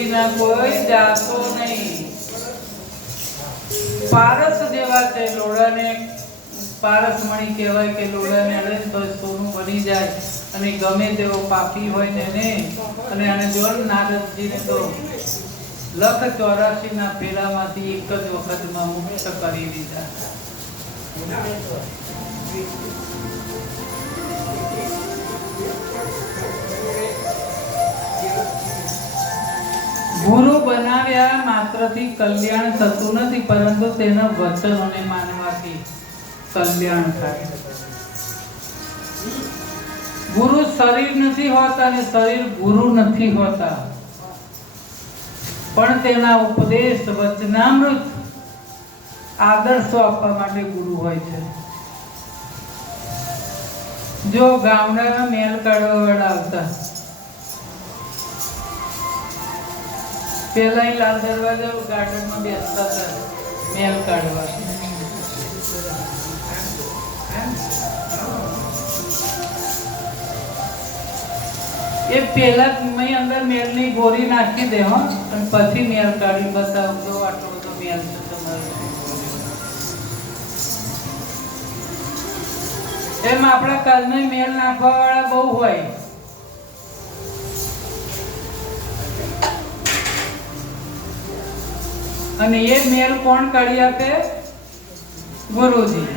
વિના કોઈ જાતો નહીં. પારસ જેવા છે. લોડાને પારસમણી કહેવાય કે લોડાને અડે તો સોનું બની જાય. અને ગમે તેવો પાપી હોય તેને અને આને જોર નારદજીને તો 184 ના ફેરામાંથી એક જ વખતમાં મુક્ત કરી દીધા. ગુરુ બનાવ્યા માત્રથી કલ્યાણ થતું નથી, પરંતુ તેના વચનોને માનવાથી કલ્યાણ થાય. ગુરુ શરીર નથી હોતા અને શરીર ગુરુ નથી હોતા, પણ તેના ઉપદેશ વચનામૃત આદર્શો આપવા માટે ગુરુ હોય છે. જો ગામડાના મેલ કાઢવા વાળા આવતા, પેલા લાલ દરવાજા ગાર્ડનમાં બેસતા હતા મેલ કાઢવા. એ પેલા મેં અંદર મેલની ગોરી નાખી દે હો, અને પછી મેલ કાઢી બતાવજો આટલો બધો મેલ છે તમારો. એમ આપણા કાલમાં મેલ નાખવા વાળા બહુ હોય. અને એ મેલ કોણ કાઢી આપે? ગુરુજી.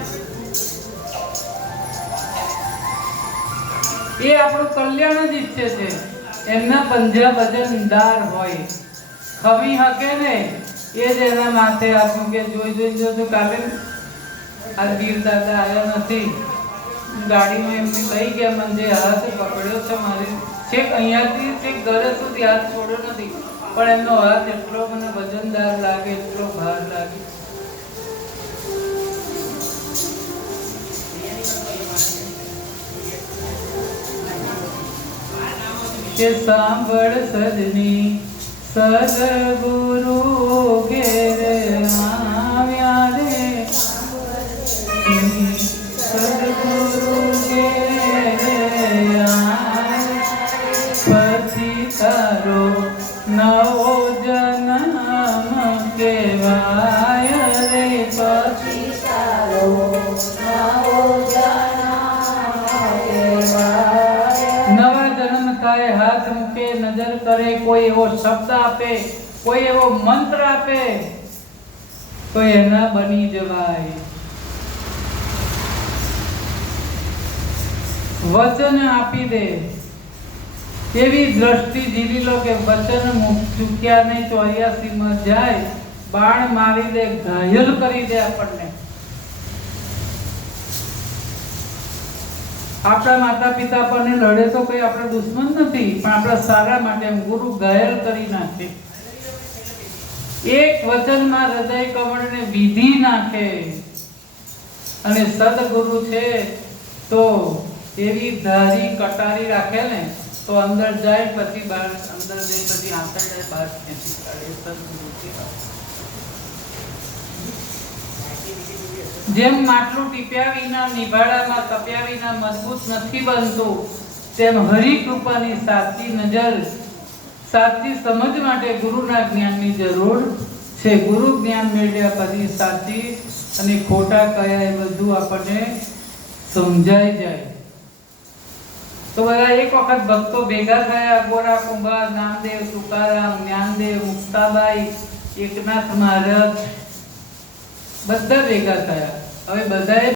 એ આપણું કલ્યાણ જ ઈચ્છે છે. એમના પંજા વજનદાર હોય, ખવી હકે ને એ જ એના માથે આપણું કે જોઈ જો કાલે આ વીર દાદા આવ્યા નથી, ગાડીમાં એમને લઈ ગયા, મને જે હાથ પકડ્યો છે મારી છેક અહીંયાથી છેક ઘરે સુધી હાથ છોડ્યો નથી, પણ એમનો હાથ એટલો મને વજનદાર લાગે, એટલો ભાર લાગે. કે સાંભળ સજની સદગુરુ ઘેરે આવ્યા રે, સદગુરુ ઘેરે પછી તારો નવો જન્મ કેવાય રે, પછી તારો નવો હાથ મૂકે, નજર કરે, કોઈ એવો શબ્દ આપે, કોઈ એવો મંત્ર આપે તો એના બની જવાય. વચન આપી દે એવી દ્રષ્ટિ જીવી લો કે વચન ચૂક્યા નહીં 84 માં જાય, બાણ મારી દે, ઘાયલ કરી દે આપણને. આપણા માતા પિતા પરને લડે તો કોઈ આપણા દુશ્મન નથી, પણ આપણા સારા માટે ગુરુ ઘાયલ કરી નાખે. એક વચનમાં હૃદય કમળને વિધી નાખે. અને સદગુરુ છે તો એવી ધારી કટારી રાખે ને તો અંદર જાય, પછી બહાર, અંદર જઈ પછી આંતર જાય, બહાર ખેંચી કાઢે. સદગુરુ છે. જેમ માટલું ટીપ્યા વિના, નિભાડામાં તપ્યા વિના મજબૂત નથી બનતું, તેમ હરિ કૃપાની સાચી નજર, સાચી સમજ માટે ગુરુના જ્ઞાનની જરૂર છે. ગુરુ જ્ઞાન મેળવ્યા પછી સાચી અને ખોટા કયા એ બધું આપણને સમજાઈ જાય. તો બધા એક વખત ભક્તો ભેગા થયા. ગોરા કુંભાર, નામદેવ, તુકારામ, જ્ઞાનદેવ, મુક્તાબાઈ, એકનાથ મહારાજ બધા ભેગા થયા. હવે બધાએ